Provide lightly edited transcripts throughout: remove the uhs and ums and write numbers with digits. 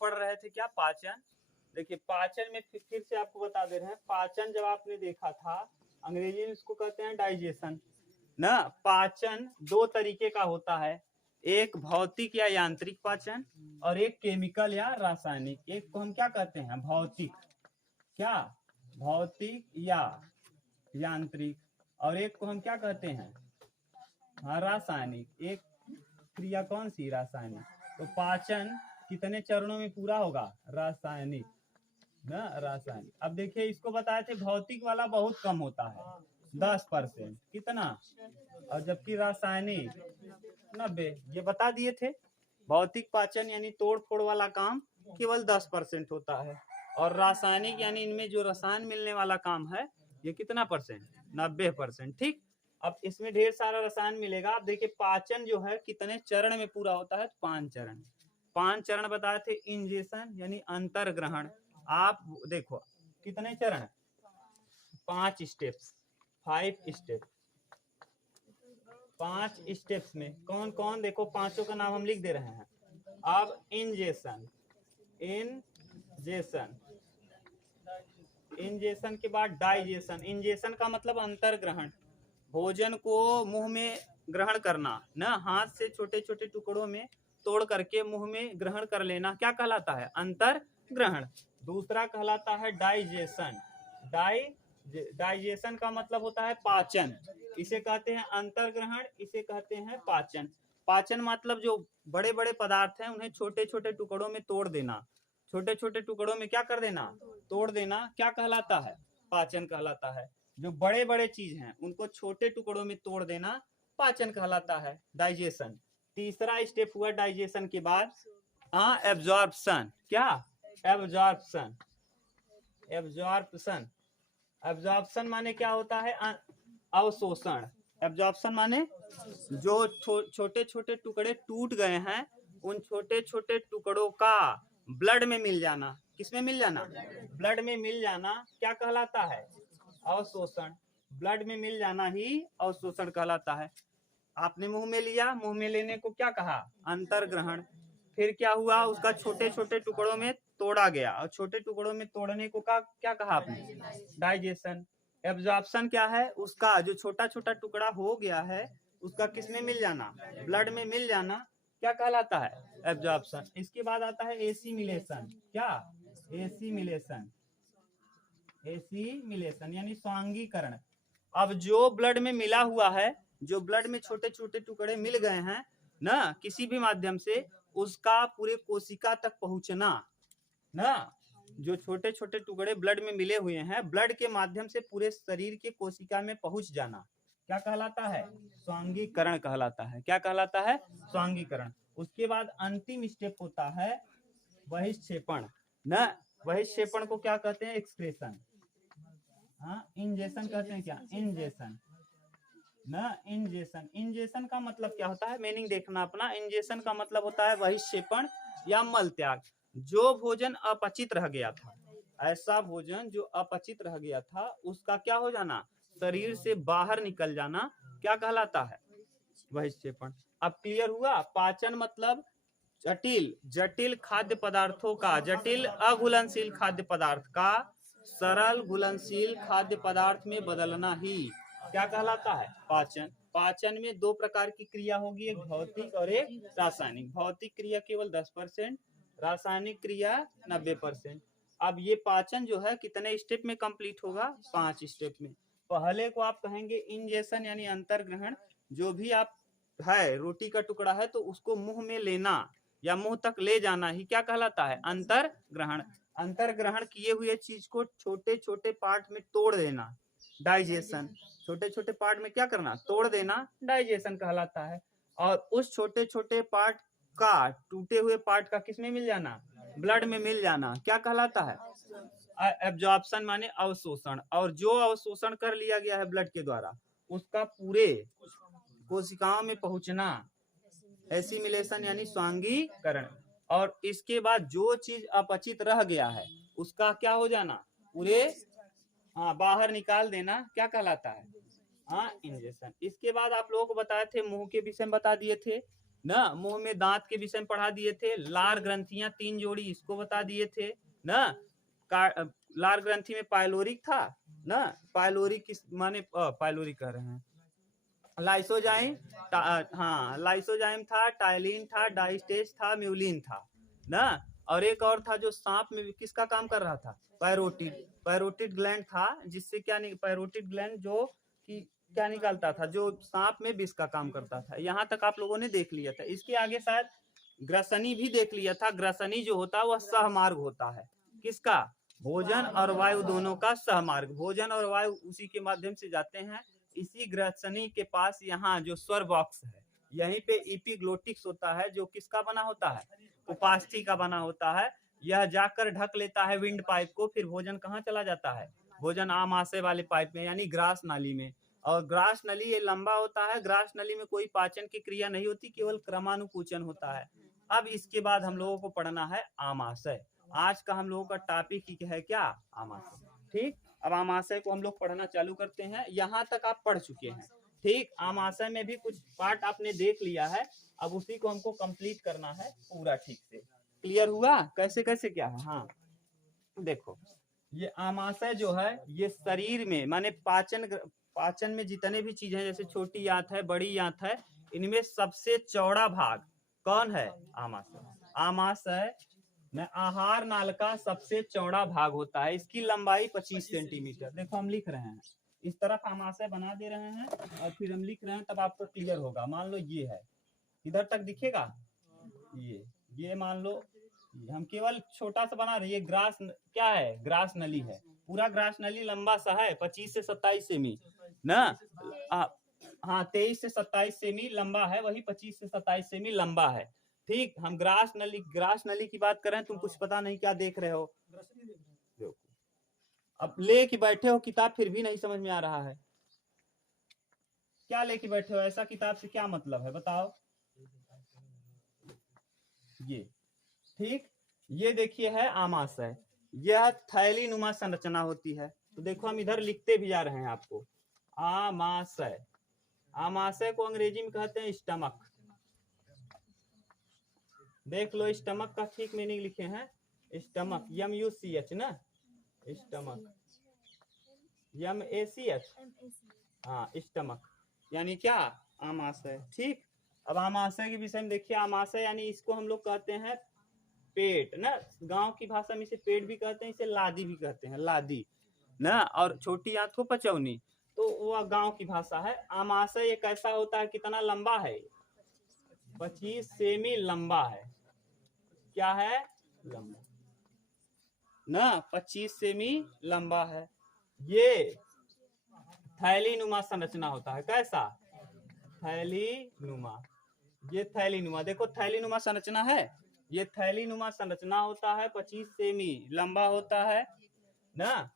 पढ़ रहे थे क्या, पाचन। देखिए पाचन में फिर से आपको बता दे रहे हैं, पाचन जब आपने देखा था अंग्रेजी में इसको कहते हैं डाइजेशन ना। पाचन दो तरीके का होता है, एक भौतिक या यांत्रिक पाचन और एक केमिकल या रासायनिक। एक को हम क्या कहते हैं, भौतिक, क्या भौतिक या यांत्रिक, और एक को हम क्या कहते हैं, हाँ रासायनिक। एक क्रिया कौन सी, रासायनिक। तो पाचन कितने चरणों में पूरा होगा, रासायनिक ना, रासायनिक। अब देखिए इसको बताए थे भौतिक वाला बहुत कम होता है 10%, कितना, और जबकि रासायनिक 90। ये बता दिए थे भौतिक पाचन यानी तोड़ फोड़ वाला काम केवल 10% होता है, और रासायनिक यानी इनमें जो रसायन मिलने वाला काम है ये कितना परसेंट, 90%। ठीक, अब इसमें ढेर सारा रसायन मिलेगा। अब देखिए पाचन जो है कितने चरण में पूरा होता है, 5 चरण। 5 चरण बताए थे, इंजेशन यानी अंतर ग्रहण। आप देखो कितने चरण, 5 स्टेप्स, 5 स्टेप। 5 स्टेप्स में कौन कौन, देखो पांचों का नाम हम लिख दे रहे हैं। अब इंजेशन, इंजेशन, इंजेशन के बाद डाइजेशन। इंजेशन का मतलब अंतर ग्रहण, भोजन को मुंह में ग्रहण करना ना, हाथ से छोटे छोटे टुकड़ों में तोड़ करके मुंह में ग्रहण कर लेना, क्या कहलाता है, अंतर ग्रहण। दूसरा कहलाता है डाइजेशन। डाइजेशन का मतलब होता है पाचन, इसे कहते हैं अंतर ग्रहण, इसे कहते हैं पाचन। पाचन मतलब जो बड़े बड़े पदार्थ हैं उन्हें छोटे छोटे टुकड़ों में तोड़ देना, छोटे छोटे टुकड़ों में क्या कर देना, तोड़ देना, क्या कहलाता है, पाचन कहलाता है। जो बड़े बड़े चीज हैं उनको छोटे टुकड़ों में तोड़ देना पाचन कहलाता है, डाइजेशन। तीसरा स्टेप हुआ डाइजेशन के बाद एब्जॉर्प्शन। क्या, एब्जॉर्प्शन, एब्जॉर्प्शन। एब्जॉर्प्शन माने क्या होता है, अवशोषण। एब्जॉर्प्शन माने जो छोटे छोटे टुकड़े टूट गए हैं उन छोटे छोटे टुकड़ों का ब्लड में मिल जाना। किसमें मिल जाना, ब्लड में मिल जाना, क्या कहलाता है, अवशोषण। ब्लड में मिल जाना ही अवशोषण कहलाता है। आपने मुंह में लिया, मुंह में लेने को क्या कहा, अंतर ग्रहण। फिर क्या हुआ, उसका छोटे छोटे टुकड़ों में तोड़ा गया, और छोटे टुकड़ों में तोड़ने को क्या कहा आपने, डाइजेशन। एब्जॉर्प्शन क्या है, उसका जो छोटा छोटा टुकड़ा हो गया है उसका किसमें मिल जाना, ब्लड में मिल जाना, क्या कहलाता है, एब्जॉर्प्शन। इसके बाद आता है एसिमिलेशन। क्या, एसिमिलेशन, एसिमिलेशन यानी स्वांगीकरण। अब जो ब्लड में मिला हुआ है, जो ब्लड में छोटे छोटे टुकड़े मिल गए हैं ना किसी भी माध्यम से, उसका पूरे कोशिका तक पहुंचना ना, जो छोटे छोटे टुकड़े ब्लड में मिले हुए हैं ब्लड के माध्यम से पूरे शरीर के कोशिका में पहुंच जाना, क्या कहलाता है, स्वांगीकरण कहलाता है। क्या कहलाता है, स्वांगीकरण। उसके बाद अंतिम स्टेप होता है बहिक्षेपण ना। बहिक्षेपण को क्या कहते हैं, एक्सक्रेशन। हाँ, इंजेशन कहते हैं, क्या, इंजेशन ना, इंजेशन। इंजेशन का मतलब क्या होता है, मीनिंग देखना अपना। इंजेशन का मतलब होता है बहिक्षेपण या मल त्याग। जो भोजन अपचित रह गया था, ऐसा भोजन जो अपचित रह गया था उसका क्या हो जाना, शरीर से बाहर निकल जाना, क्या कहलाता है, बहिक्षेपण। अब क्लियर हुआ, पाचन मतलब जटिल जटिल खाद्य पदार्थों का, जटिल अघुलनशील खाद्य पदार्थ का सरल घुलनशील खाद्य पदार्थ में बदलना ही क्या कहलाता है, पाचन। पाचन में दो प्रकार की क्रिया होगी, एक भौतिक और एक रासायनिक। भौतिक क्रिया केवल 10%, रासायनिक क्रिया 90%। अब ये पाचन जो है कितने स्टेप में कंप्लीट होगा, 5 स्टेप में। पहले को आप कहेंगे इंजेशन यानी अंतर ग्रहण। जो भी आप है रोटी का टुकड़ा है तो उसको मुंह में लेना या मुंह तक ले जाना ही क्या कहलाता है, अंतर ग्रहण। अंतर ग्रहण किए हुए चीज को छोटे छोटे पार्ट में तोड़ देना, डाइजेशन। छोटे छोटे पार्ट में क्या करना, तोड़ देना, डाइजेशन कहलाता है। और उस छोटे छोटे पार्ट का, टूटे हुए पार्ट का किसमें मिल जाना, ब्लड में मिल जाना, क्या कहलाता है, एब्जॉर्प्शन माने अवशोषण। और जो अवशोषण कर लिया गया है ब्लड के द्वारा उसका पूरे कोशिकाओं में पहुंचना, एसिमिलेशन यानी स्वांगीकरण। और इसके बाद जो चीज अपचित रह गया है उसका क्या हो जाना, पूरे बाहर निकाल देना, क्या कहलाता है, इंजेशन। इसके बाद आप लोगों को बताए थे, मुंह के विषय में बता दिए थे ना, मुंह में दांत के विषय में पढ़ा दिए थे। लार ग्रंथियां 3 जोड़ी, इसको बता दिए थे ना। लार ग्रंथि में पायलोरिक था ना, पायलोरिक किस माने पायलोरिक कह रहे हैं, लाइसोजाइम, हाँ लाइसोजाइम था, टाइलिन था, डाइस्टेज था, म्यूलिन था ना। और एक और था जो सांप में किसका काम कर रहा था, पैरोटिड, पैरोटिड ग्लैंड था, जिससे क्या पैरोटिड ग्लैंड जो कि क्या निकालता था, जो सांप में विष का काम करता था। यहाँ तक आप लोगों ने देख लिया था। इसके आगे शायद ग्रसनी भी देख लिया था। ग्रसनी जो होता है वह सहमार्ग होता है, किसका, भोजन और वायु दोनों का सहमार्ग। भोजन और वायु उसी के माध्यम से जाते हैं। इसी ग्रसनी के पास यहाँ जो स्वर बॉक्स है, यहीं पे इपिग्लोटिक्स होता है, जो किसका बना होता है, उपास्थि का बना होता है। यह जाकर ढक लेता है विंड पाइप को, फिर भोजन कहाँ चला जाता है, भोजन आमाशय वाले पाइप में, यानी ग्रास नाली में। और ग्रास नली ये लंबा होता है। ग्रास नली में कोई पाचन की क्रिया नहीं होती, केवल क्रमानुकुचन होता है। अब इसके बाद हम लोगों को पढ़ना है आमाशय। आज का हम लोगों का टॉपिक है क्या, आमाशय। ठीक, अब आमाशय को हम लोग पढ़ना चालू करते हैं। यहाँ तक आप पढ़ चुके हैं। ठीक, आमाशय में भी कुछ पार्ट आपने देख लिया है, अब उसी को हमको कंप्लीट करना है पूरा ठीक से। क्लियर हुआ कैसे कैसे क्या है। हाँ देखो, ये आमाशय जो है ये शरीर में माने पाचन में जितने भी चीजें, जैसे छोटी आंत है, बड़ी आंत है, इनमें सबसे चौड़ा भाग कौन है, आमाशय। आमाशय में आहार नाल का सबसे चौड़ा भाग होता है। इसकी लंबाई 25 सेंटीमीटर। देखो हम लिख रहे हैं, इस तरफ आमाशय बना दे रहे हैं और फिर हम लिख रहे हैं, तब आपको क्लियर होगा। मान लो ये है, इधर तक दिखेगा, ये मान लो हम केवल छोटा सा बना रहे हैं। ग्रास क्या है, ग्रास नली है। पूरा ग्रास नली लंबा सा है 25 से 27 सेमी ना। हाँ 23 से 27 सेमी लंबा है, वही 25 से 27 सेमी लंबा है। ठीक, हम ग्रास नली की बात कर रहे हैं। तुम कुछ पता नहीं क्या देख रहे हो, अब ले के बैठे हो किताब, फिर भी नहीं समझ में आ रहा है। क्या लेके बैठे हो, ऐसा किताब से क्या मतलब है बताओ। ये ठीक, ये देखिए है आमाशय। यह थैली नुमा संरचना होती है। तो देखो हम इधर लिखते भी जा रहे हैं आपको, आमाशय। आमाशय को अंग्रेजी में कहते हैं स्टमक। देख लो, स्टमक का ठीक मीनिंग लिखे हैं, स्टमक, MUCH ना, स्टमक, MACH, हाँ स्टमक यानी क्या, आमाशय। ठीक, अब आमाशय के विषय में देखिए। आमाशय यानी इसको हम लोग कहते हैं पेट ना, गांव की भाषा में इसे पेट भी कहते हैं, इसे लादी भी कहते हैं, लादी ना। और छोटी आंत को पचौनी, तो वह गांव की भाषा है। आमाशय एक ऐसा होता है, कितना लंबा है, 25 सेमी लंबा है। क्या है, लंबा ना, 25 सेमी लंबा है। ये थैली नुमा संरचना होता है। कैसा, थैली नुमा, ये थैली नुमा, देखो थैली नुमा संरचना है, ये थैली नुमा संरचना होता है, 25 सेमी लंबा होता है ना।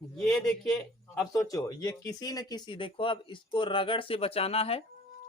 ये देखिए, अब सोचो ये किसी न किसी, देखो अब इसको रगड़ से बचाना है,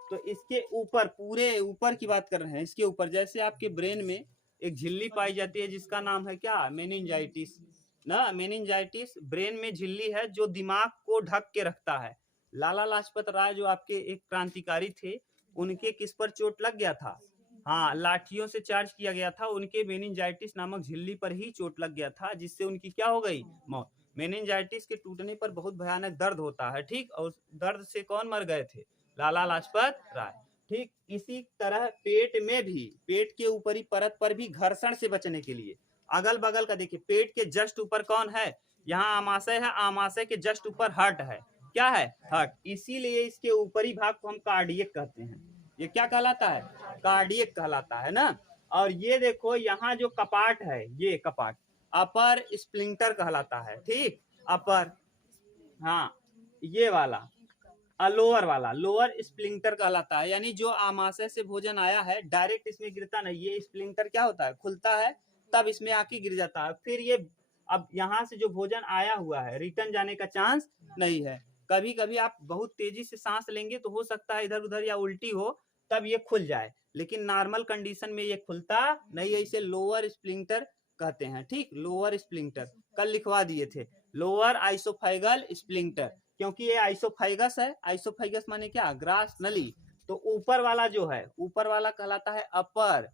तो इसके ऊपर, पूरे ऊपर की बात कर रहे हैं, इसके ऊपर जैसे आपके ब्रेन में एक झिल्ली पाई जाती है जिसका नाम है क्या, मेनिंजाइटिस ना। मेनिंजाइटिस ब्रेन में झिल्ली है जो दिमाग को ढक के रखता है। लाला लाजपत राय जो आपके एक क्रांतिकारी थे, उनके किस पर चोट लग गया था, हाँ लाठियों से चार्ज किया गया था, उनके मेनिंजाइटिस नामक झिल्ली पर ही चोट लग गया था, जिससे उनकी क्या हो गई, मौत। मेनिंजाइटिस के टूटने पर बहुत भयानक दर्द होता है। ठीक, और दर्द से कौन मर गए थे, लाला लाजपत राय। ठीक, इसी तरह पेट में भी, पेट के ऊपरी परत पर भी घर्षण से बचने के लिए अगल बगल का देखिए, पेट के जस्ट ऊपर कौन है, यहाँ आमाशय है, आमाशय के जस्ट ऊपर हार्ट है। क्या है, हार्ट। इसीलिए इसके ऊपरी भाग को हम कार्डियक कहते हैं। ये क्या कहलाता है, कार्डियक कहलाता है ना। और ये देखो यहाँ जो कपाट है, ये कपाट अपर स्प्लिंटर कहलाता है। ठीक, अपर, हाँ ये वाला लोअर वाला लोअर स्प्लिंटर कहलाता है। यानी जो आमाशय से भोजन आया है डायरेक्ट इसमें गिरता नहीं, ये स्प्लिंटर क्या होता है, खुलता है, तब इसमें आके गिर जाता है। फिर ये अब यहाँ से जो भोजन आया हुआ है रिटर्न जाने का चांस नहीं है। कभी कभी आप बहुत तेजी से सांस लेंगे तो हो सकता है इधर उधर या उल्टी हो, तब ये खुल जाए, लेकिन नॉर्मल कंडीशन में ये खुलता नहीं है। इसे लोअर स्प्लिंटर कहते हैं। ठीक, लोअर स्प्लिंटर कल लिखवा दिए थे, लोअर आइसोफाइगल स्प्लिंटर, क्योंकि ये आइसोफाइगस है। आइसोफाइगस माने क्या, ग्रास नली, तो ऊपर वाला जो है, ऊपर वाला कहलाता है अपर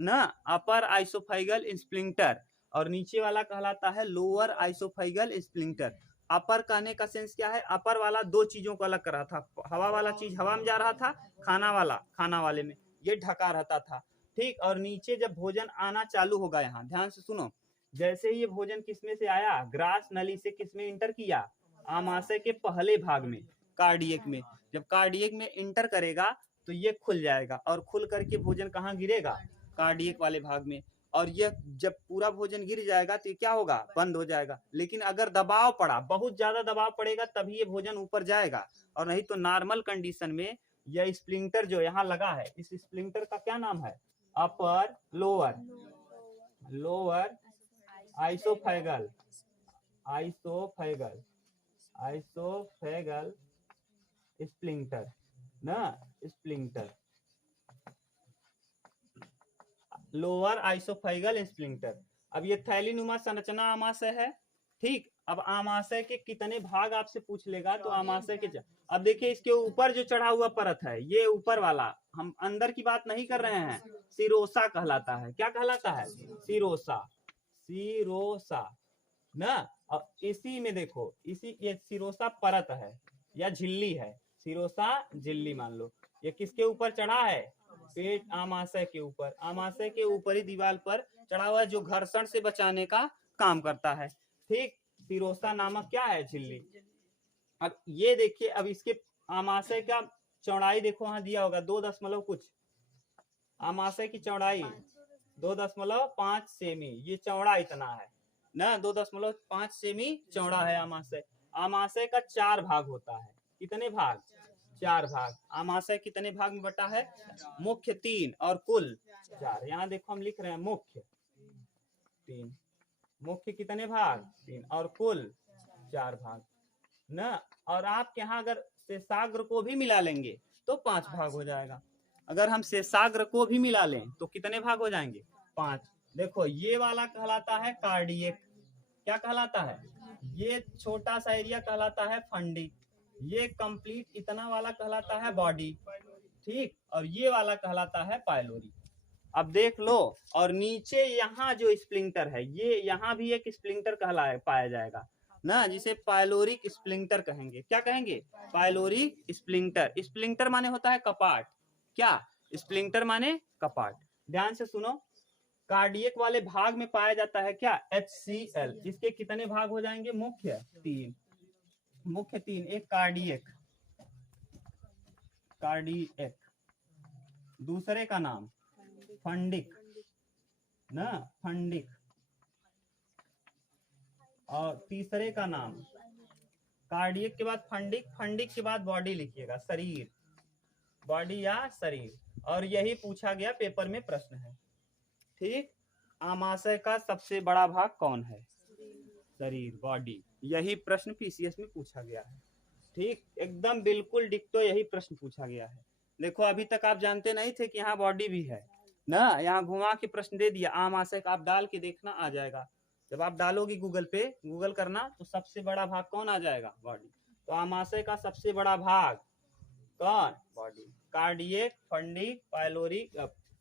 ना, अपर आइसोफाइगल स्प्लिंटर, और नीचे वाला कहलाता है लोअर आइसोफाइगल स्प्लिंटर। अपर कहने का सेंस क्या है, अपर वाला दो चीजों को अलग कर रहा था, हवा वाला चीज हवा में जा रहा था, खाना वाला खाना वाले में, ये ढका रहता था, ठीक। और नीचे जब भोजन आना चालू होगा, यहाँ ध्यान से सुनो, जैसे ही ये भोजन किसमें से आया, ग्रास नली से किसमें इंटर किया, आमाशय के पहले भाग में, कार्डियक में। जब कार्डियक में इंटर करेगा तो ये खुल जाएगा, और खुल करके भोजन कहाँ गिरेगा, कार्डियक वाले भाग में। और ये जब पूरा भोजन गिर जाएगा तो ये क्या होगा, बंद हो जाएगा। लेकिन अगर दबाव पड़ा, बहुत ज्यादा दबाव पड़ेगा, तभी ये भोजन ऊपर जाएगा, और नहीं तो नॉर्मल कंडीशन में यह स्प्लिंटर जो यहाँ लगा है, इस स्प्लिंटर का क्या नाम है, अपर लोअर, लोअर आइसोफेगल, आइसोफेगल, आइसोफेगल स्प्लिंटर ना, स्प्लिंटर, लोअर आइसोफेगल स्प्लिंटर। अब ये थैलीनुमा संरचना आमाशय है, ठीक। अब आमाशय के कितने भाग आपसे पूछ लेगा, तो आमाशय के अब देखिए इसके ऊपर जो चढ़ा हुआ परत है, ये ऊपर वाला, हम अंदर की बात नहीं कर रहे हैं, सिरोसा कहलाता है। क्या कहलाता है, सिरोसा, सिरोसा ना। और इसी में देखो, इसी ये सिरोसा परत है या झिल्ली है, सिरोसा झिल्ली मान लो, ये किसके ऊपर चढ़ा है, पेट आमाशय के ऊपर, आमाशय के ऊपरी दीवार पर चढ़ा हुआ, जो घर्षण से बचाने का काम करता है, ठीक। सिरोसा नामक क्या है, झिल्ली। अब ये देखिए, अब इसके आमाशय का चौड़ाई देखो, वहां दिया होगा 2 कुछ, आमाशय की चौड़ाई 2.5 सेमी, ये चौड़ा इतना है ना, 2.5 सेमी चौड़ा है आमाशय। आमाशय का 4 भाग होता है, कितने भाग, 4 भाग। आमाशय कितने भाग में बटा है, मुख्य 3 और कुल 4। यहाँ देखो हम लिख रहे हैं मुख्य 3, मुख्य कितने भाग 3 और कुल 4 भाग ना। और आप यहाँ अगर शेषाग्र को भी मिला लेंगे तो 5 भाग हो जाएगा। अगर हम शेषाग्र को भी मिला लें तो कितने भाग हो जाएंगे, 5। देखो ये वाला कहलाता है कार्डियक, क्या कहलाता है, ये छोटा सा एरिया कहलाता है फंडिक, ये कंप्लीट इतना वाला कहलाता है बॉडी, ठीक। और ये वाला कहलाता है पायलोरी। अब देख लो, और नीचे यहाँ जो स्प्लिंटर है, ये यहाँ भी एक स्प्लिंटर कहलाए पाया जाएगा ना, जिसे पायलोरिक स्प्लिंटर कहेंगे। क्या कहेंगे, पायलोरिक स्प्लिंटर। स्प्लिंटर माने होता है कपाट, क्या, स्प्लिंटर माने कपाट। ध्यान से सुनो, कार्डियक वाले भाग में पाया जाता है क्या, HCl, जिसके कितने भाग हो जाएंगे, मुख्य 3, मुख्य 3, एक कार्डियक, कार्डियक, दूसरे का नाम फंडिक ना, फंडिक, और तीसरे का नाम, कार्डियक के बाद फंडिक, फंडिक के बाद बॉडी लिखिएगा, शरीर, बॉडी या शरीर। और यही पूछा गया पेपर में प्रश्न है, ठीक। आमाशय का सबसे बड़ा भाग कौन है, शरीर, बॉडी। यही प्रश्न पीसीएस में पूछा गया है, ठीक। एकदम बिल्कुल डिक्टो यही प्रश्न पूछा गया है। देखो अभी तक आप जानते नहीं थे कि यहाँ बॉडी भी है ना, यहाँ घुमा के प्रश्न दे दिया। आमाशय का आप डाल के देखना, आ जाएगा। जब आप डालोगे गूगल पे, गूगल करना, तो सबसे बड़ा भाग कौन आ जाएगा, बॉडी। तो आमाशय का सबसे बड़ा भाग कौन, बॉडी, कार्डियक, फंडिक, पायलोरिक,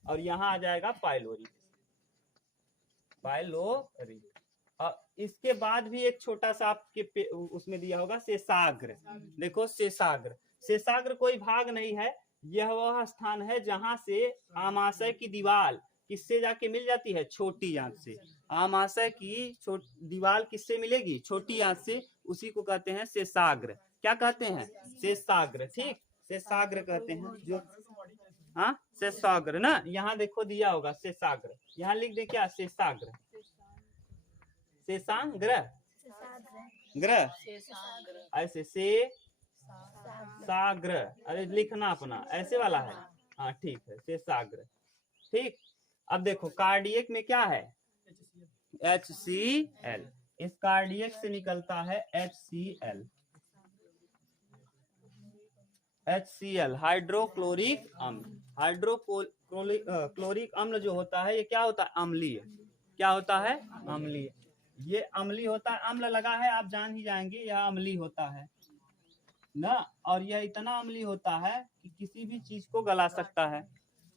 और यहाँ आ जाएगा पायलोरी, पायलोरी। और इसके बाद भी एक छोटा सा आपके उसमें दिया होगा शेषाग्र। देखो शेषाग्र, शेषाग्र कोई भाग नहीं है, यह वह स्थान है जहां से आमाशय की दीवार किससे जाके मिल जाती है, छोटी आंत से। आमाशय की दीवार किससे मिलेगी, छोटी आंत से, उसी को कहते हैं शेषाग्र। क्या कहते हैं, शेषाग्र, ठीक, शेषाग्र कहते हैं। जो हाँ शेषाग्र ना, यहाँ देखो दिया होगा शेषाग्र, यहाँ लिख दे क्या, शेषाग्र, शेषाग्र, ग्रह, ऐसे से साग्र, अरे लिखना अपना ऐसे वाला है, हाँ ठीक है, शेषाग्र, ठीक। अब देखो कार्डियक में क्या है, HCl, इस कार्डियक से निकलता है HCl, HCl हाइड्रोक्लोरिक अम्ल। हाइड्रोक्लोरिक अम्ल जो होता है, ये क्या होता है, अम्लीय। क्या होता है, अम्लीय। ये अम्लीय होता है, अम्ल लगा है आप जान ही जाएंगे, यह अम्लीय होता है। ना, और यह इतना अम्लीय होता है कि किसी भी चीज को गला सकता है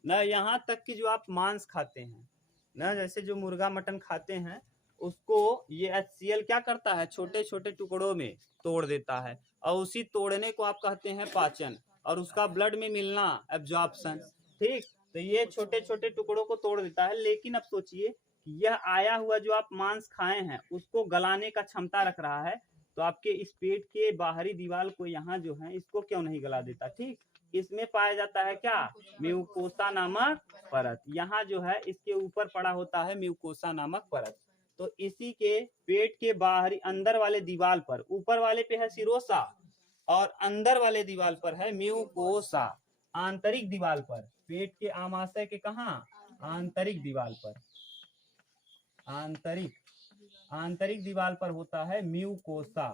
ना। यहाँ तक कि जो आप मांस खाते हैं ना, जैसे जो मुर्गा मटन खाते हैं, उसको ये HCl क्या करता है, छोटे छोटे टुकड़ों में तोड़ देता है, और उसी तोड़ने को आप कहते हैं पाचन, और उसका ब्लड में मिलना एब्जॉर्प्शन। ठीक, तो ये छोटे छोटे टुकड़ों को तोड़ देता है। लेकिन अब सोचिए कि यह आया हुआ जो आप मांस खाए हैं उसको गलाने का क्षमता रख रहा है, तो आपके इस पेट के बाहरी दीवार को यहाँ जो है इसको क्यों नहीं गला देता। ठीक, इसमें पाया जाता है क्या, म्यूकोसा नामक परत। यहाँ जो है इसके ऊपर पड़ा होता है म्यूकोसा नामक परत। तो इसी के पेट के बाहरी अंदर वाले दीवार पर, ऊपर वाले पे है सिरोसा और अंदर वाले दीवार पर है म्यूकोसा। आंतरिक दीवार पर, पेट के आमाशय के कहा, आंतरिक दीवार पर, आंतरिक दीवार पर होता है म्यूकोसा।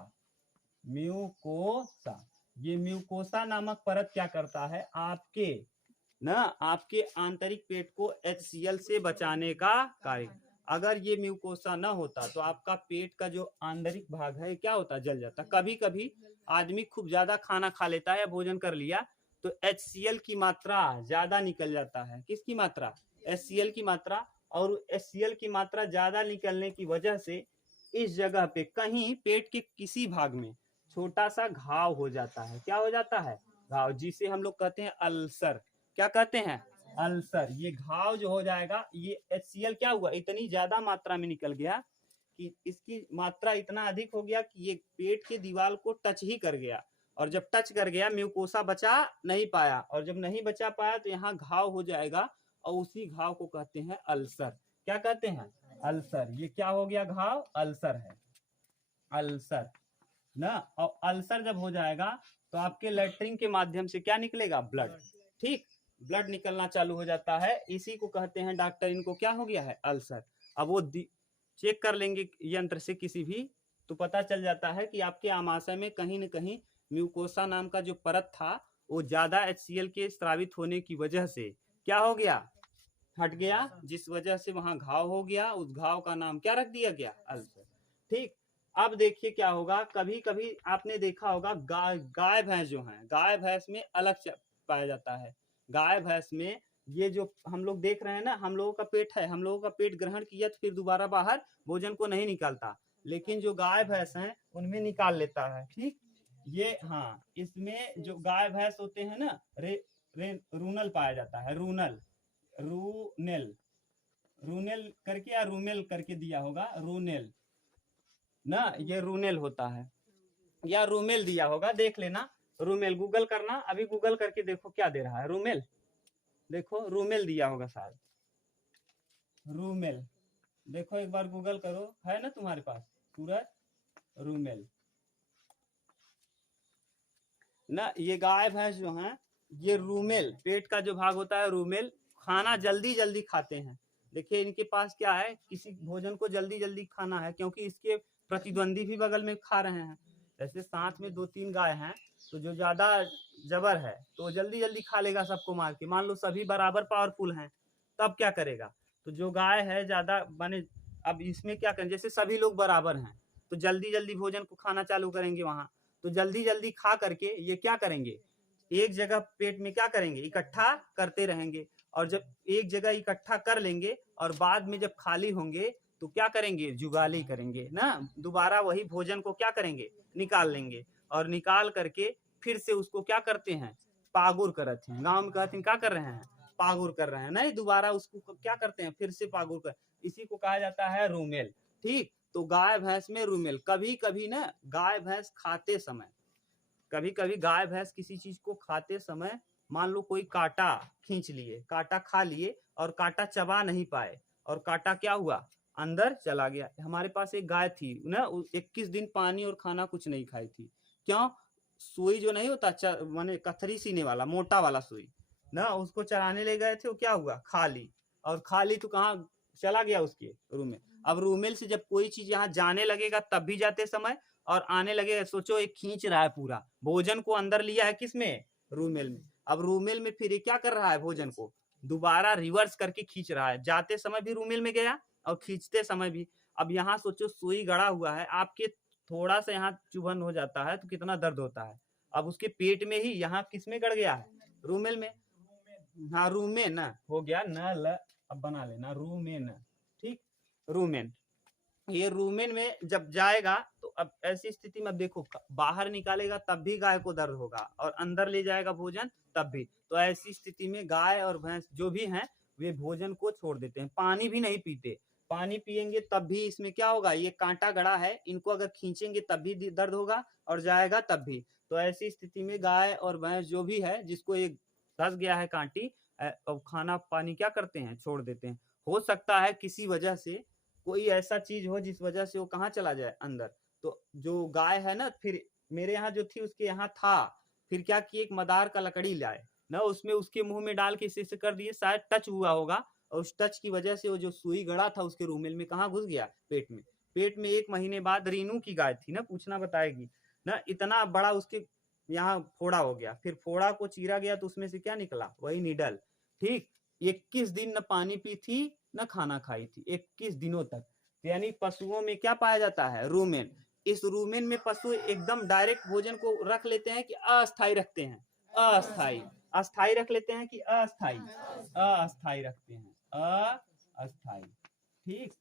म्यूकोसा, ये म्यूकोसा नामक परत क्या करता है, आपके ना, आपके आंतरिक पेट को HCl से बचाने का कार्य। अगर ये म्यूकोसा ना होता तो आपका पेट का जो आंतरिक भाग है क्या होता, जल जाता। कभी कभी आदमी खूब ज्यादा खाना खा लेता है या भोजन कर लिया तो HCl की मात्रा ज्यादा निकल जाता है। किसकी मात्रा, HCl की मात्रा। और HCl की मात्रा ज्यादा निकलने की वजह से इस जगह पे कहीं पेट के किसी भाग में छोटा सा घाव हो जाता है। क्या हो जाता है, घाव, जिसे हम लोग कहते हैं अल्सर। क्या कहते हैं, अल्सर। ये घाव जो हो जाएगा, ये HCl क्या हुआ, इतनी ज्यादा मात्रा में निकल गया कि इसकी मात्रा इतना अधिक हो गया कि ये पेट के दीवार को टच ही कर गया, और जब टच कर गया म्यूकोसा बचा नहीं पाया, और जब नहीं बचा पाया तो यहाँ घाव हो जाएगा, और उसी घाव को कहते हैं अल्सर। क्या कहते हैं, अल्सर। ये क्या हो गया, घाव, अल्सर है, अल्सर ना। और अल्सर जब हो जाएगा तो आपके लेटरिन के माध्यम से क्या निकलेगा, ब्लड। ठीक, ब्लड निकलना चालू हो जाता है, इसी को कहते हैं डॉक्टर, इनको क्या हो गया है, अल्सर। अब वो चेक कर लेंगे यंत्र से किसी भी, तो पता चल जाता है कि आपके आमाशय में कहीं न कहीं म्यूकोसा नाम का जो परत था वो ज्यादा HCl के स्रावित होने की वजह से क्या हो गया, हट गया, जिस वजह से वहां घाव हो गया। उस घाव का नाम क्या रख दिया गया, अल्सर। ठीक, अब देखिए क्या होगा, कभी कभी आपने देखा होगा गाय भैंस जो है, गाय भैंस में अलग पाया जाता है। गाय भैंस में ये जो हम लोग देख रहे हैं ना, हम लोगों का पेट है, हम लोगों का पेट ग्रहण किया तो फिर दोबारा बाहर भोजन को नहीं निकालता, लेकिन जो गाय भैंस हैं उनमें निकाल लेता है। ठीक, ये हाँ, इसमें जो गाय भैंस होते हैं ना, रूनल पाया जाता है, रूनल, रूनेल, रूनेल करके या रूमेल करके दिया होगा, रूनेल ना, ये रूनेल होता है या रूमेल दिया होगा, देख लेना। रूमेल गूगल करना, अभी गूगल करके देखो क्या दे रहा है, रूमेल। देखो रूमेल दिया होगा शायद, रूमेल। देखो एक बार गूगल करो, है ना तुम्हारे पास सूरज, रूमेल ना। ये गाय भैंस जो हैं, ये रूमेल, पेट का जो भाग होता है रूमेल, खाना जल्दी जल्दी खाते हैं। देखिए इनके पास क्या है, किसी भोजन को जल्दी जल्दी खाना है, क्योंकि इसके प्रतिद्वंदी भी बगल में खा रहे हैं। जैसे साथ में 2-3 गाय हैं, तो जो ज्यादा जबर है तो जल्दी जल्दी खा लेगा सबको मार के। मान लो सभी बराबर पावरफुल हैं, तब क्या करेगा, तो जो गाय है ज्यादा माने, अब इसमें क्या करें, जैसे सभी लोग बराबर हैं तो जल्दी जल्दी भोजन को खाना चालू करेंगे वहां, तो जल्दी जल्दी खा करके ये क्या करेंगे, एक जगह पेट में क्या करेंगे, इकट्ठा करते रहेंगे। और जब एक जगह इकट्ठा कर लेंगे और बाद में जब खाली होंगे तो क्या करेंगे, जुगाली करेंगे ना, दोबारा वही भोजन को क्या करेंगे, निकाल लेंगे, और निकाल करके फिर से उसको क्या करते हैं, पागुर करते हैं। गाँव में कहते हैं क्या कर रहे हैं, पागुर कर रहे हैं, नहीं, दोबारा उसको क्या करते हैं, फिर से पागुर कर, इसी को कहा जाता है रूमेल। ठीक, तो गाय भैंस में रूमेल। कभी कभी ना गाय भैंस खाते समय, कभी कभी गाय भैंस किसी चीज को खाते समय, मान लो कोई कांटा खींच लिए, कांटा खा लिए और कांटा चबा नहीं पाए, और कांटा क्या हुआ, अंदर चला गया। हमारे पास एक गाय थी ना, 21 दिन पानी और खाना कुछ नहीं खाई थी। क्यों, सुई जो नहीं होता माने कथरी सीने वाला मोटा वाला सुई ना, उसको चराने ले गए थे, वो क्या हुआ, खा ली, और खा ली तो कहाँ चला गया, उसके रूम में। अब रूमेल से जब कोई चीज यहाँ जाने लगेगा तब भी जाते समय, और आने लगे, सोचो एक खींच रहा है पूरा भोजन को, अंदर लिया है किसमें, रूमेल में। अब रूमेल में फिर ये क्या कर रहा है, भोजन को दोबारा रिवर्स करके खींच रहा है, जाते समय भी रूमेल में गया और खींचते समय भी। अब यहाँ सोचो सुई गड़ा हुआ है आपके, थोड़ा सा यहाँ चुभन हो जाता है तो कितना दर्द होता है, अब उसके पेट में ही, यहाँ किस में गड़ गया है, रूमेन में। हाँ रूमेन हो गया, न ल अब बना लेना रूमेन, ठीक, रूमेन। ये रूमेन में जब जाएगा तो अब ऐसी स्थिति में अब देखो, बाहर निकालेगा तब भी गाय को दर्द होगा, और अंदर ले जाएगा भोजन तब भी। तो ऐसी स्थिति में गाय और भैंस जो भी हैं वे भोजन को छोड़ देते हैं, पानी भी नहीं पीते। पानी पिएंगे तब भी इसमें क्या होगा, ये कांटा गड़ा है, इनको अगर खींचेंगे तब भी दर्द होगा और जाएगा तब भी। तो ऐसी स्थिति में गाय और भैंस जो भी है, जिसको एक धस गया है कांटी, अब खाना पानी क्या करते हैं, छोड़ देते हैं। हो सकता है किसी वजह से कोई ऐसा चीज हो जिस वजह से वो कहाँ चला जाए, अंदर। तो जो गाय है ना, फिर मेरे यहाँ जो थी उसके यहाँ था, फिर क्या किए, एक मदार का लकड़ी लाए ना, उसमें उसके मुंह में डाल के इसे कर दिए, शायद टच हुआ होगा, और उस टच की वजह से वो जो सुई गड़ा था उसके रूमेल में कहाँ घुस गया, पेट में। पेट में 1 महीने बाद, रीनू की गाय थी ना, पूछना बताएगी ना, इतना बड़ा उसके यहाँ फोड़ा हो गया, फिर फोड़ा को चीरा गया तो उसमें से क्या निकला, वही निडल, ठीक। 21 दिन न पानी पी थी न खाना खाई थी, 21 दिनों तक। यानी पशुओं में क्या पाया जाता है, रूमेन। इस रूमेन में पशु एकदम डायरेक्ट भोजन को रख लेते हैं कि अस्थाई रखते हैं, अस्थाई, अस्थाई रख लेते हैं कि अस्थाई, अस्थाई रखते हैं, अस्थाई, ठीक।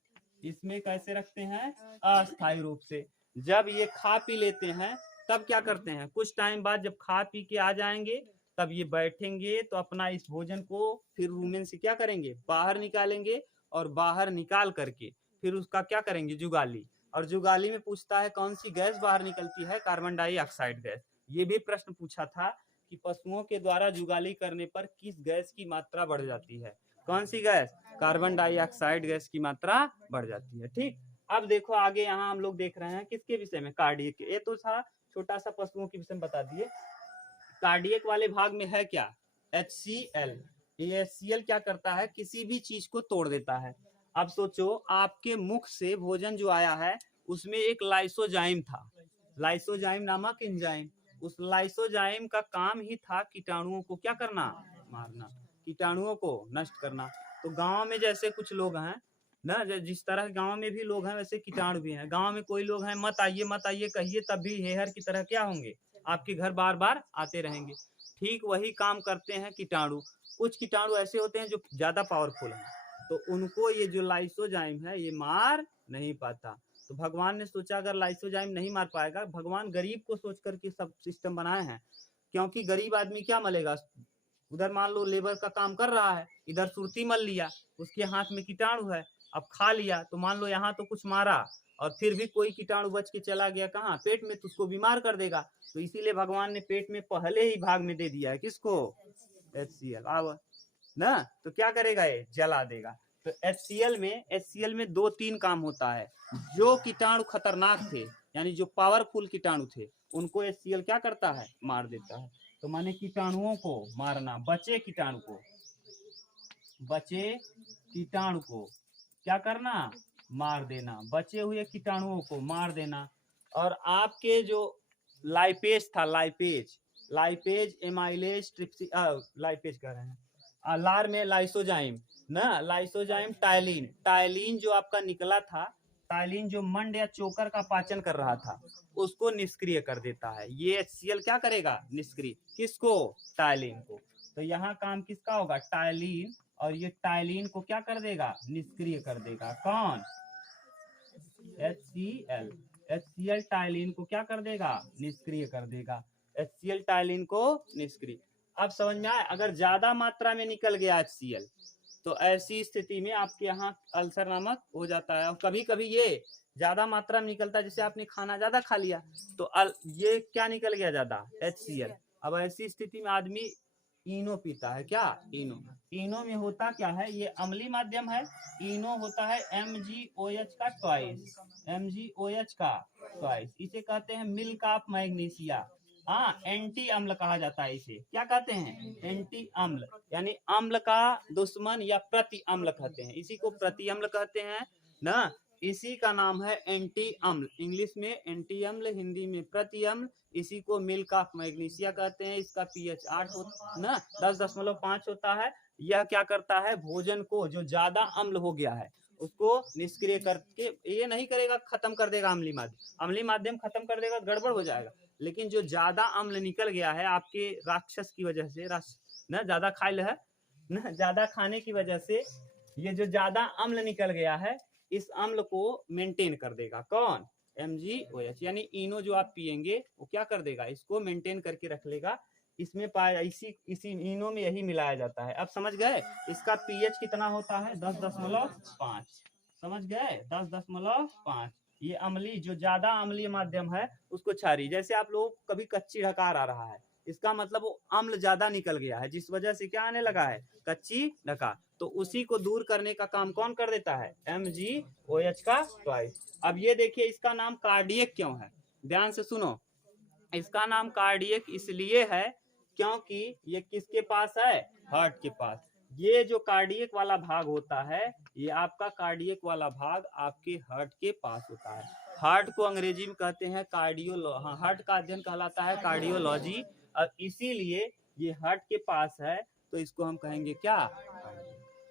इसमें कैसे रखते हैं, अस्थाई रूप से। जब ये खा पी लेते हैं तब क्या करते हैं, कुछ टाइम बाद जब खा पी के आ जाएंगे तब ये बैठेंगे, तो अपना इस भोजन को फिर रूमेन से क्या करेंगे, बाहर निकालेंगे, और बाहर निकाल करके फिर उसका क्या करेंगे, जुगाली। और जुगाली में पूछता है कौन सी गैस बाहर निकलती है, कार्बन डाइऑक्साइड गैस। ये भी प्रश्न पूछा था कि पशुओं के द्वारा जुगाली करने पर किस गैस की मात्रा बढ़ जाती है, कौन सी गैस, कार्बन डाइऑक्साइड गैस की मात्रा बढ़ जाती है, ठीक। अब देखो आगे यहाँ हम लोग देख रहे हैं किसके विषय में, कार्डियक। ये तो था छोटा सा पशुओं के विषय में बता दिए। कार्डियक वाले भाग में है क्या, HCl। ये HCl क्या करता है, किसी भी चीज को तोड़ देता है। अब सोचो आपके मुख से भोजन जो आया है उसमें एक लाइसोजाइम था, लाइसोजाइम नामक एंजाइम। उस लाइसोजाइम का काम ही था कीटाणुओं को क्या करना, मारना, कीटाणुओं को नष्ट करना। तो गांव में जैसे कुछ लोग हैं ना, जिस तरह गांव में भी लोग हैं वैसे कीटाणु भी हैं। गांव में कोई लोग हैं मत आइए कहिए तब भी हेहर की तरह क्या होंगे, आपके घर बार बार आते रहेंगे। ठीक वही काम करते हैं कीटाणु। कुछ कीटाणु ऐसे होते हैं जो ज्यादा पावरफुल हैं, तो उनको ये जो लाइसोजाइम है ये मार नहीं पाता। तो भगवान ने सोचा अगर लाइसोजाइम नहीं मार पाएगा, भगवान गरीब को सोच करके सब सिस्टम बनाए हैं, क्योंकि गरीब आदमी क्या मलेगा, उधर मान लो लेबर का काम कर रहा है, इधर सुरती मल लिया, उसके हाथ में कीटाणु है, अब खा लिया, तो मान लो यहाँ तो कुछ मारा और फिर भी कोई कीटाणु बच के चला गया कहाँ, पेट में, तो उसको बीमार कर देगा। तो इसीलिए भगवान ने पेट में पहले ही भाग में दे दिया है किसको, HCl। अब ना तो क्या करेगा, ये जला देगा। तो HCl में 2-3 काम होता है। जो कीटाणु खतरनाक थे, यानी जो पावरफुल कीटाणु थे, उनको HCl क्या करता है, मार देता है। तो माने कीटाणुओं को मारना, बचे कीटाणु को, बचे कीटाणु को क्या करना, मार देना, बचे हुए कीटाणुओं को मार देना। और आपके जो लाइपेज था, लाइपेज एमाइलेज ट्रिप्सी, लाइपेज कह रहे हैं, लार में लाइसोजाइम ना, लाइसोजाइम टायलिन जो आपका निकला था, टायलिन जो मंड या चोकर का पाचन कर रहा था उसको निष्क्रिय कर देता है। ये HCl क्या करेगा, निष्क्रिय, किसको, टायलिन को। तो यहाँ काम किसका होगा, टायलिन, और ये टायलिन को क्या कर देगा, निष्क्रिय कर देगा, कौन, HCl टायलिन को क्या कर देगा, निष्क्रिय कर देगा, HCl टायलिन को निष्क्रिय। अब समझ में आया, अगर ज्यादा मात्रा में निकल गया HCl तो ऐसी स्थिति में आपके यहाँ अल्सर नामक हो जाता है। और कभी कभी ये ज्यादा मात्रा में निकलता है, जैसे आपने खाना ज्यादा खा लिया तो ये क्या निकल गया ज्यादा, HCl। अब ऐसी स्थिति में आदमी इनो पीता है, क्या, इनो में होता क्या है, ये अम्लीय माध्यम है। इनो होता है MgOH का ट्वाइस, MgOH का ट्वाइस। इसे कहते हैं मिल्क ऑफ मैग्नीशिया। हाँ, एंटी अम्ल कहा जाता है इसे, क्या कहते हैं, एंटी अम्ल, यानी अम्ल का दुश्मन या प्रति अम्ल कहते हैं, इसी को प्रति अम्ल कहते हैं ना। इसी का नाम है एंटी अम्ल, इंग्लिश में एंटी अम्ल, हिंदी में प्रति अम्ल। इसी को मिल्क ऑफ मैग्नीशिया कहते हैं। इसका pH 8 ना 10.5 होता है। यह क्या करता है, भोजन को जो ज्यादा अम्ल हो गया है उसको निष्क्रिय करके, ये नहीं करेगा खत्म कर देगा अम्लीय माध्यम, अम्लीय माध्यम खत्म कर देगा गड़बड़ हो जाएगा, लेकिन जो ज्यादा अम्ल निकल गया है आपके राक्षस की वजह से, ना ज्यादा खाइल है ना, ज्यादा खाने की वजह से ये जो ज्यादा अम्ल निकल गया है, इस अम्ल को मेंटेन कर देगा कौन, MgOH, यानी इनो जो आप पिएंगे वो क्या कर देगा, इसको मेंटेन करके रख लेगा। इसमें पाया इसी इनो में यही मिलाया जाता है। अब समझ गए इसका पीएच कितना होता है, 10.5। समझ गए, 10.5। ये अम्लीय, जो ज्यादा अम्लीय माध्यम है उसको क्षारीय। जैसे आप लोग कभी कच्ची ढकार आ रहा है, इसका मतलब वो अम्ल ज्यादा निकल गया है, जिस वजह से क्या आने लगा है, कच्ची ढकार। तो उसी को दूर करने का काम कौन कर देता है, MgOH का ट्वाइस। अब ये देखिए इसका नाम कार्डियक क्यों है, ध्यान से सुनो। इसका नाम कार्डियक इसलिए है क्योंकि ये किसके पास है, हार्ट के पास। ये जो कार्डियक वाला भाग होता है, ये आपका कार्डियक वाला भाग आपके हार्ट के पास होता है। हार्ट को अंग्रेजी में कहते हैं हार्ट का अध्ययन कहलाता है कार्डियोलॉजी, और इसीलिए ये हार्ट के पास है तो इसको हम कहेंगे क्या,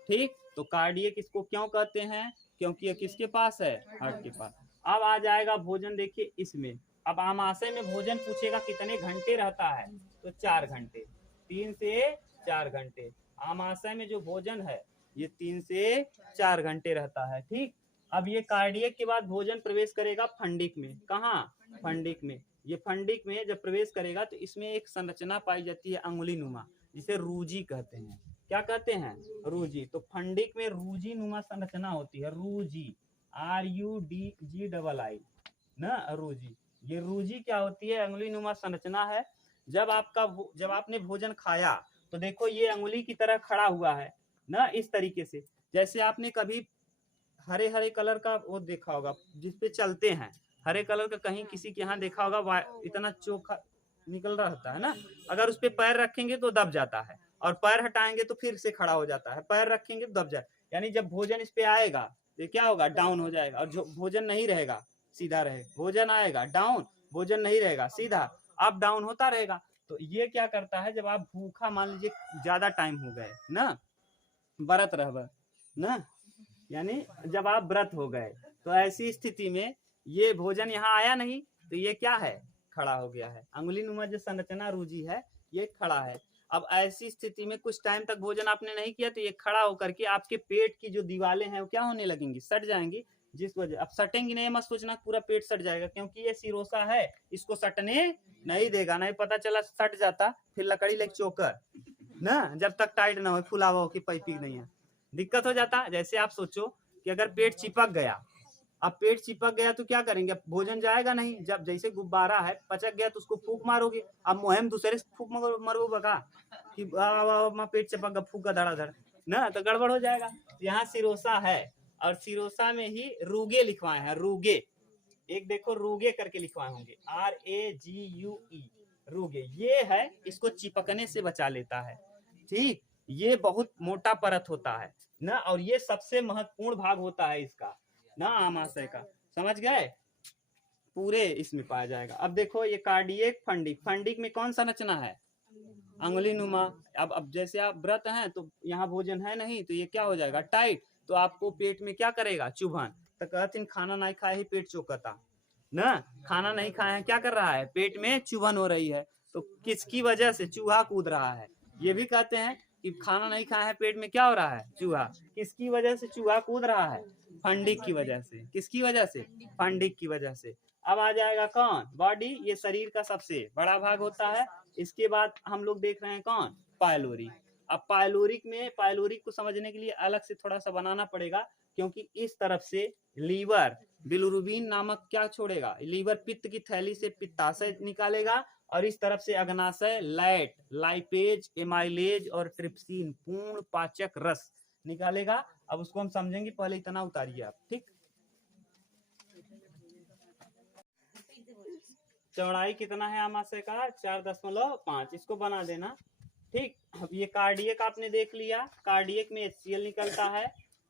ठीक। तो कार्डियक इसको क्यों कहते हैं, क्योंकि ये किसके पास है, हार्ट के पास। अब आ जाएगा भोजन, देखिए इसमें अब आमाशय में भोजन पूछेगा कितने घंटे रहता है, तो 4 घंटे, 3 से 4 घंटे। आमाशय में जो भोजन है ये 3 से 4 घंटे रहता है, ठीक। अब ये कार्डियक के बाद भोजन प्रवेश करेगा फंडिक में, कहाँ, फंडिक में। ये फंडिक में जब प्रवेश करेगा तो इसमें एक संरचना पाई जाती है अंगुली नुमा, जिसे रूजी कहते हैं। क्या कहते हैं, रूजी। तो फंडिक में रूजी नुमा संरचना होती है, रूजी, RUDGII ना, रूजी। ये रूजी क्या होती है, अंगुली नुमा संरचना है। जब आपने भोजन खाया तो देखो ये अंगुली की तरह खड़ा हुआ है ना, इस तरीके से। जैसे आपने कभी हरे हरे कलर का वो देखा होगा जिसपे चलते हैं, हरे कलर का कहीं किसी के यहाँ देखा होगा, इतना चोखा निकल रहा होता है ना, अगर उस पे पैर रखेंगे तो दब जाता है, और पैर हटाएंगे तो फिर से खड़ा हो जाता है, पैर रखेंगे तो दब जाए। यानी जब भोजन इस पे आएगा तो क्या होगा, डाउन हो जाएगा, और जो भोजन नहीं रहेगा सीधा रहेगा। भोजन आएगा डाउन, भोजन नहीं रहेगा सीधा, अप डाउन होता रहेगा। तो ये क्या करता है, जब आप भूखा मान लीजिए ज्यादा टाइम हो गए ना, व्रत रह ना, यानी जब आप व्रत हो गए, तो ऐसी स्थिति में ये भोजन यहाँ आया नहीं, तो ये क्या है, खड़ा हो गया है। अंगुली नुमा जो संरचना रूजी है ये खड़ा है। अब ऐसी स्थिति में कुछ टाइम तक भोजन आपने नहीं किया तो ये खड़ा होकर के आपके पेट की जो दीवारें हैं वो क्या होने लगेंगी, सट जाएंगी। जिस वजह, अब सटेंगी नहीं मत सोचना पूरा पेट सट जाएगा, क्योंकि ये सिरोसा है, इसको सटने नहीं देगा। नहीं पता चला सट जाता फिर लकड़ी लेके चोकर ना, जब तक टाइट ना हो, फुलावा हो कि पाइपिंग नहीं है, दिक्कत हो जाता। जैसे आप सोचो कि अगर पेट चिपक गया, अब पेट चिपक गया तो क्या करेंगे, अब भोजन जाएगा नहीं। जब जैसे गुब्बारा है पचक गया तो उसको फूक मारोगे, अब मुहिम दूसरे से फूक मरो बगा कि पेट चिपक गया, फूक धड़ाधड़ ना, तो गड़बड़ हो जाएगा। यहाँ सिरोसा है, और सिरोसा में ही रूगे लिखवाए हैं, रूगे। एक देखो रूगे करके लिखवाए होंगे, RAGUE, रूगे। ये है, इसको चिपकने से बचा लेता है, ठीक। ये बहुत मोटा परत होता है ना, और ये सबसे महत्वपूर्ण भाग होता है इसका ना, आमाशय का। समझ गए, पूरे इसमें पाया जाएगा। अब देखो ये कार्डियक, फंडिक। फंडिक में कौन सा रचना है, अंगुली नुमा। अब जैसे आप व्रत हैं तो यहाँ भोजन है नहीं, तो ये क्या हो जाएगा, टाइट। तो आपको पेट में क्या करेगा, चुभन। तो कहते हैं खाना नहीं खाए ही पेट चौकता ना, खाना नहीं खाए हैं क्या कर रहा है, पेट में चुभन हो रही है। तो किसकी वजह से, चूहा कूद रहा है। ये भी कहते हैं कि खाना नहीं खाए हैं पेट में क्या हो रहा है, चूहा। किसकी वजह से चूहा कूद रहा है, फंडिक की वजह से। किसकी वजह से, फंडिक की वजह से। अब आ जाएगा कौन, बॉडी। ये शरीर का सबसे बड़ा भाग होता है। इसके बाद हम लोग देख रहे हैं कौन, पायलोरी। अब पायलोरिक में, पायलोरिक को समझने के लिए अलग से थोड़ा सा बनाना पड़ेगा, क्योंकि इस तरफ से लीवर बिलुरुबिन नामक क्या छोड़ेगा, लीवर पित्त की थैली से पित्ताशय निकालेगा, और इस तरफ से अग्नाशय लैट, लाइपेज, एमाइलेज और ट्रिप्सिन पूर्ण पाचक रस निकालेगा। अब उसको हम समझेंगे, पहले इतना उतारिए आप, ठीक। चौड़ाई कितना है आमाशय का, 4.5, इसको बना देना, ठीक। अब ये कार्डियक आपने देख लिया, कार्डियक में HCl निकलता है,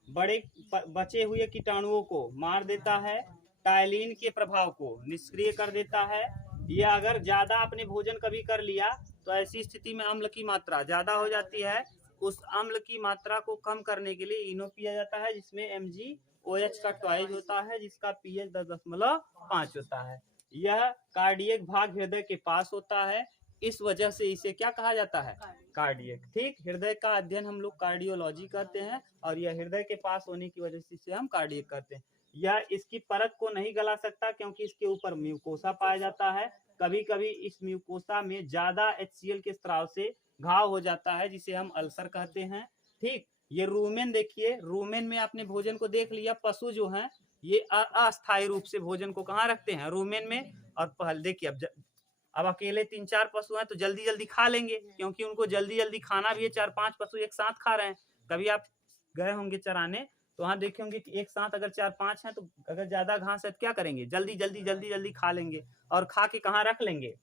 बड़े बचे हुए कीटाणुओं को मार देता है, टायलिन के प्रभाव को निष्क्रिय कर देता है। ये अगर ज्यादा आपने भोजन कभी कर लिया तो ऐसी स्थिति में अम्ल की मात्रा ज्यादा हो जाती है। उस अम्ल की मात्रा को कम करने के लिए इनो पिया जाता है, जिसमें MgOH का ट्वाइस होता है, जिसका pH 10.5 होता है। यह कार्डियक भाग हृदय के पास होता है, इस वजह से इसे क्या कहा जाता है, कार्डियक। ठीक, हृदय का अध्ययन हम लोग कार्डियोलॉजी करते हैं और यह हृदय के पास होने की वजह से इसे हम कार्डियक करते हैं। यह इसकी परत को नहीं गला सकता क्योंकि इसके ऊपर म्यूकोसा पाया जाता है। कभी कभी इस म्यूकोसा में ज्यादा HCl के स्राव से घाव हो जाता है जिसे हम अल्सर कहते हैं। ठीक, ये रूमेन देखिए, रूमेन में आपने भोजन को देख लिया, पशु जो है ये अस्थायी रूप से भोजन को कहाँ रखते हैं, रूमेन में। और पहले देखिए अब अकेले 3-4 पशु हैं तो जल्दी जल्दी खा लेंगे क्योंकि उनको जल्दी जल्दी खाना भी है। 4-5 पशु एक साथ खा रहे हैं। कभी आप गए होंगे चराने तो वहां देखे होंगे कि एक साथ अगर 4-5 हैं तो अगर ज्यादा घास है तो क्या करेंगे, जल्दी जल्दी जल्दी जल्दी खा लेंगे और खा के कहाँ रख लेंगे,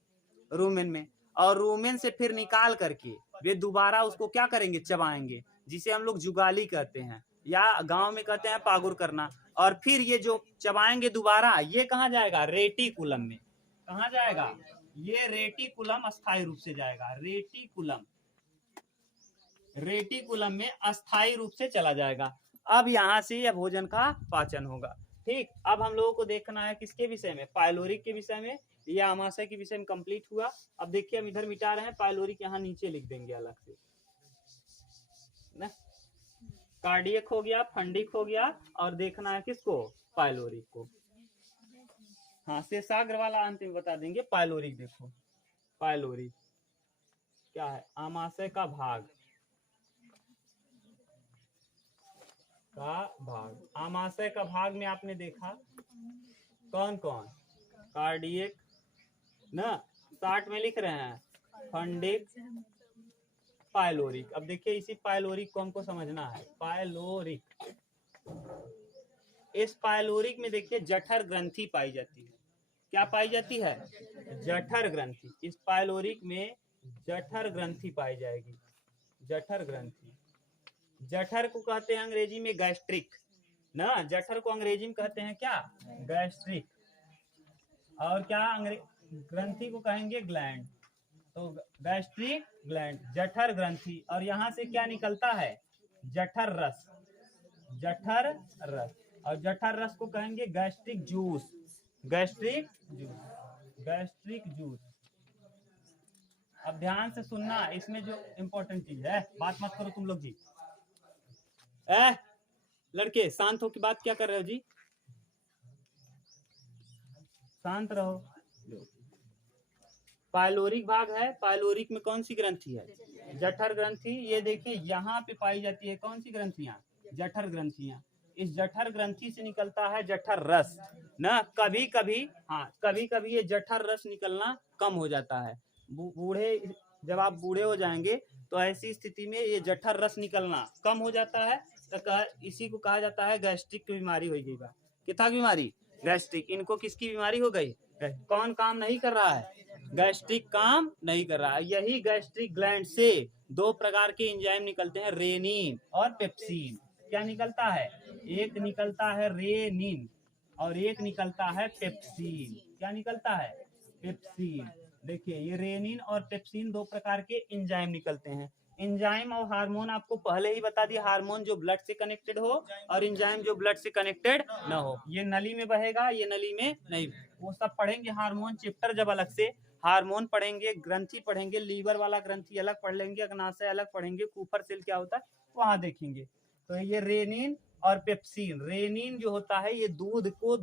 रूमेन में। और रूमेन से फिर निकाल करके वे दोबारा उसको क्या करेंगे, चबाएंगे, जिसे हम लोग जुगाली कहते हैं या गांव में कहते हैं पागुर करना। और फिर ये जो चबाएंगे दोबारा, ये कहाँ जाएगा, रेटिकुलम में। कहाँ जाएगा, ये रेटिकुलम अस्थायी रूप से जाएगा, रेटिकुलम में अस्थायी रूप से चला जाएगा। अब यहाँ से यह भोजन का पाचन होगा। ठीक, अब हम लोगों को देखना है किसके विषय में, पाइलोरिक के विषय में। यह आमाशय के विषय में कंप्लीट हुआ। अब देखिए हम इधर मिटा रहे हैं, पाइलोरिक यहाँ नीचे लिख देंगे अलग से ना। कार्डियक हो गया, फंडिक हो गया, और देखना है किसको, पाइलोरिक को। हाँ, शेषाग्र वाला अंतिम बता देंगे। पाइलोरिक देखो, पाइलोरिक क्या है, आमाशय का भाग, आमाशय का भाग में आपने देखा कौन कौन, कार्डियक ना, 60 में लिख रहे हैं, फंडिक, पाइलोरिक। अब देखिए इसी पाइलोरिक को हमको समझना है, पाइलोरिक। इस पाइलोरिक में देखिए जठर ग्रंथि पाई जाती है। क्या पाई जाती है, जठर ग्रंथि। इस पाइलोरिक में जठर ग्रंथि पाई जाएगी, जठर ग्रंथि। जठर को कहते हैं अंग्रेजी में गैस्ट्रिक ना, जठर को अंग्रेजी में कहते हैं क्या, गैस्ट्रिक। और क्या ग्रंथि को कहेंगे ग्लैंड। तो गैस्ट्रिक ग्लैंड, जठर ग्रंथि। और यहाँ से क्या निकलता है, जठर रस, जठर रस। और जठर रस को कहेंगे gastric juice, gastric juice, gastric juice. अब ध्यान से सुनना, इसमें जो इम्पोर्टेंट चीज है, बात मत करो तुम लोग जी। लड़के शांत हो की बात क्या कर रहे हो जी, शांत रहो। पाइलोरिक भाग है, पाइलोरिक में कौन सी ग्रंथि है, जठर ग्रंथि। ये देखिए यहाँ पे पाई जाती है कौन सी ग्रंथियां, जठर ग्रंथियां। इस जठर ग्रंथि से निकलता है जठर रस ना। कभी कभी, हाँ कभी कभी ये जठर रस निकलना कम हो जाता है। बूढ़े, जब आप बूढ़े हो जाएंगे तो ऐसी स्थिति में ये जठर रस निकलना कम हो जाता है। तो इसी को कहा जाता है गैस्ट्रिक की बीमारी हो गई। कितना बीमारी, गैस्ट्रिक। इनको किसकी बीमारी हो गई, कौन काम नहीं कर रहा है, गैस्ट्रिक काम नहीं कर रहा है। यही गैस्ट्रिक ग्लैंड से 2 प्रकार के एंजाइम निकलते हैं, रेनिन और पेप्सिन। क्या निकलता है, एक निकलता है रेनिन और एक निकलता है पेप्सिन। क्या निकलता है, पेप्सिन। देखिए ये रेनिन और पेप्सिन 2 प्रकार के एंजाइम निकलते हैं। एंजाइम और हार्मोन आपको पहले ही बता दिया, हार्मोन जो ब्लड से कनेक्टेड हो और एंजाइम जो ब्लड से कनेक्टेड न हो। ये नली में बहेगा, ये नली में नहीं, वो सब पढ़ेंगे हार्मोन चैप्टर जब अलग से। हार्मोन पढ़ेंगे, ग्रंथि पढ़ेंगे, लीवर वाला ग्रंथि अलग पढ़ लेंगे, अग्नाशय अलग पढ़ेंगे, कूपर सेल क्या होता है वहां देखेंगे। तो ये रेनिन और पेप्सिन, रेनिन जो होता है ये दूध को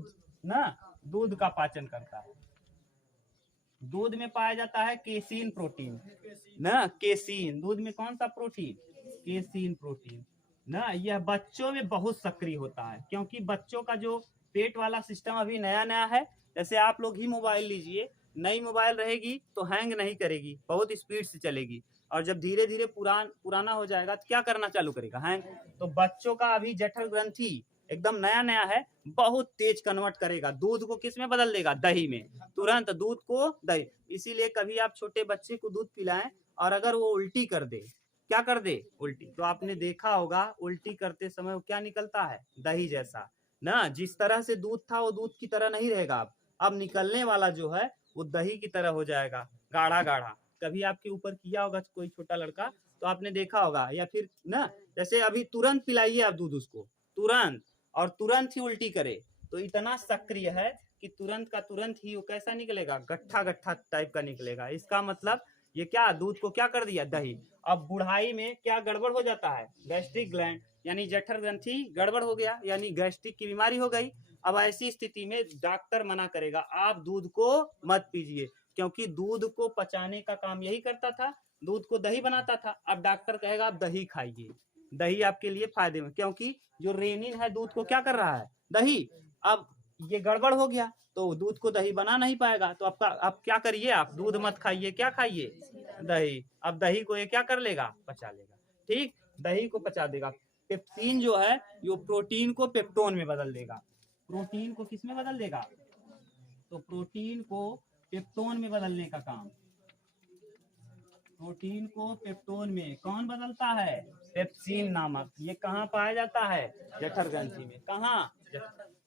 ना, दूध का पाचन करता है। दूध में पाया जाता है केसीन प्रोटीन ना, केसीन। दूध में कौन सा प्रोटीन, केसीन प्रोटीन ना। यह बच्चों में बहुत सक्रिय होता है क्योंकि बच्चों का जो पेट वाला सिस्टम अभी नया नया है। जैसे आप लोग ही मोबाइल लीजिए, नई मोबाइल रहेगी तो हैंग नहीं करेगी, बहुत स्पीड से चलेगी। और जब धीरे धीरे पुराना हो जाएगा तो क्या करना चालू करेगा, हैंग। तो बच्चों का अभी जठर ग्रंथि एकदम नया नया है, बहुत तेज कन्वर्ट करेगा। दूध को किस में बदल देगा, दही में, तुरंत दूध को दही। इसीलिए कभी आप छोटे बच्चे को दूध पिलाएं और अगर वो उल्टी कर दे, क्या कर दे, उल्टी, तो आपने देखा होगा उल्टी करते समय वो क्या निकलता है, दही जैसा ना। जिस तरह से दूध था वो दूध की तरह नहीं रहेगा, अब निकलने वाला जो है वो दही की तरह हो जाएगा, गाढ़ा गाढ़ा। कभी आपके ऊपर किया होगा कोई छोटा लड़का तो आपने देखा होगा। या फिर ना, जैसे अभी तुरंत पिलाइए आप दूध उसको, तुरंत, और तुरंत ही उल्टी करे, तो इतना सक्रिय है कि तुरंत का तुरंत ही वो कैसा निकलेगा, गट्ठा गट्ठा टाइप का निकलेगा। इसका मतलब ये क्या, दूध को क्या कर दिया, दही। अब बुढ़ाई में क्या गड़बड़ हो जाता है, गैस्ट्रिक ग्लैंड यानी जठर ग्रंथि गड़बड़ हो गया, यानी गैस्ट्रिक की बीमारी हो गई। अब ऐसी स्थिति में डॉक्टर मना करेगा, आप दूध को मत पीजिए, क्योंकि दूध को पचाने का काम यही करता था, दूध को दही बनाता था। अब डॉक्टर कहेगा आप दही खाइए, दही आपके लिए फायदेमंद, क्योंकि जो रेनिन है दूध को क्या कर रहा है, दही। अब ये गड़बड़ हो गया तो दूध को दही बना नहीं पाएगा, तो आपका आप क्या करिए, आप दूध मत खाइए, क्या खाइए, दही। अब दही को ये क्या कर लेगा, पचा लेगा, ठीक, दही को पचा देगा। पेप्सिन जो है वो प्रोटीन को पेप्टोन में बदल देगा, प्रोटीन को किस में बदल देगा, तो प्रोटीन को पेप्टोन में बदलने का काम, प्रोटीन को पेप्टोन में कौन बदलता है, पेप्सिन नामक। ये कहाँ पाया जाता है, जठर ग्रंथि में, कहाँ।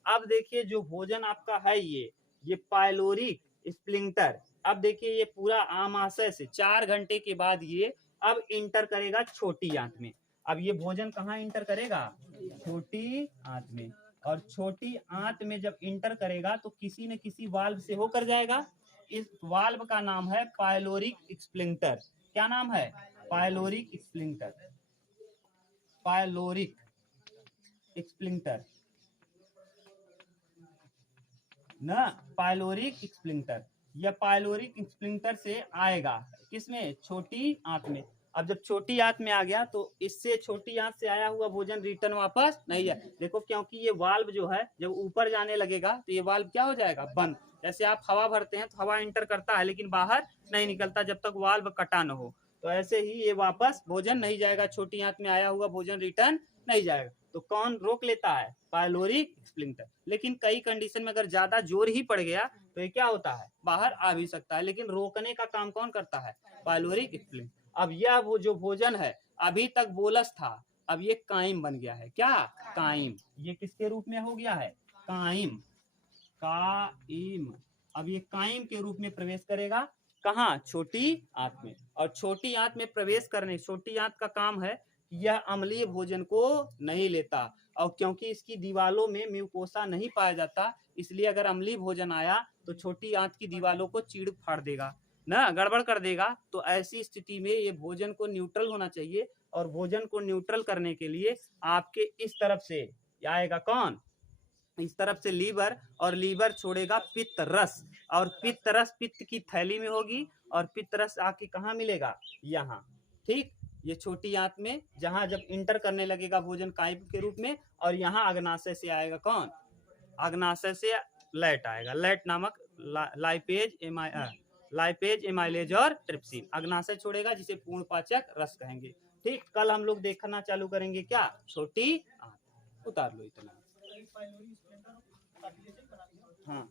अब देखिए जो भोजन आपका है ये पाइलोरिक स्प्लिंटर, अब देखिए ये पूरा आमाशय से 4 घंटे के बाद ये अब इंटर करेगा छोटी आंत में। अब ये भोजन कहाँ इंटर करेगा, छोटी आंत में, और छोटी आंत में जब इंटर करेगा तो किसी न किसी वाल्व से होकर जाएगा। इस वाल्व का नाम है पाइलोरिक स्प्लिंटर। क्या नाम है, पाइलोरिक स्प्लिंटर, पाइलोरिक स्प्लिंटर ना, पाइलोरिक स्प्लिंटर। यह पाइलोरिक स्प्लिंटर से आएगा किसमें, छोटी आंत में। अब जब छोटी आंत में आ गया तो इससे छोटी आंत से आया हुआ भोजन रिटर्न वापस नहीं जाए, देखो, क्योंकि ये वाल्व जो है जब ऊपर जाने लगेगा तो ये वाल्व क्या हो जाएगा, बंद। जैसे आप हवा भरते हैं तो हवा इंटर करता है लेकिन बाहर नहीं निकलता जब तक वाल्व कटा न हो, तो ऐसे ही ये वापस भोजन नहीं जाएगा, छोटी आंत में आया हुआ भोजन रिटर्न नहीं जाएगा। तो कौन रोक लेता है, पाइलोरिक स्प्लिंटर। लेकिन कई कंडीशन में अगर ज्यादा जोर ही पड़ गया तो ये क्या होता है, बाहर आ भी सकता है, लेकिन रोकने का काम कौन करता है, पाइलोरिक स्प्लिंटर। अब यह वो जो भोजन है अभी तक बोलस था, अब ये काइम बन गया है, क्या, काइम। ये किसके रूप में हो गया है, काइम, काइम। अब ये काइम के रूप में प्रवेश करेगा कहाँ, छोटी आंत में। और छोटी आंत में प्रवेश करने, छोटी आंत का काम है यह अम्लीय भोजन को नहीं लेता, और क्योंकि इसकी दीवालों में म्यूकोसा नहीं पाया जाता, इसलिए अगर अम्लीय भोजन आया तो छोटी आंत की दीवालों को चीड़ फाड़ देगा ना, गड़बड़ कर देगा। तो ऐसी स्थिति में ये भोजन को न्यूट्रल होना चाहिए, और भोजन को न्यूट्रल करने के लिए आपके इस तरफ से आएगा कौन, इस तरफ से लीवर, और लीवर छोड़ेगा पित्त रस, और पित्त रस पित्त की थैली में होगी, और पित्त रस आके कहाँ मिलेगा, यहाँ, ठीक। ये छोटी आंत में जहां जब इंटर करने लगेगा भोजन काइम के रूप में, और यहाँ अग्नाशय से आएगा कौन, अग्नाशय से लैट आएगा, लैट नामक लाइपेज एमाइलेज और ट्रिप्सिन अग्नाशय छोड़ेगा, जिसे पूर्ण पाचक रस कहेंगे, ठीक। कल हम लोग देखना चालू करेंगे क्या, छोटी आंत। उतार लो इतना, हाँ।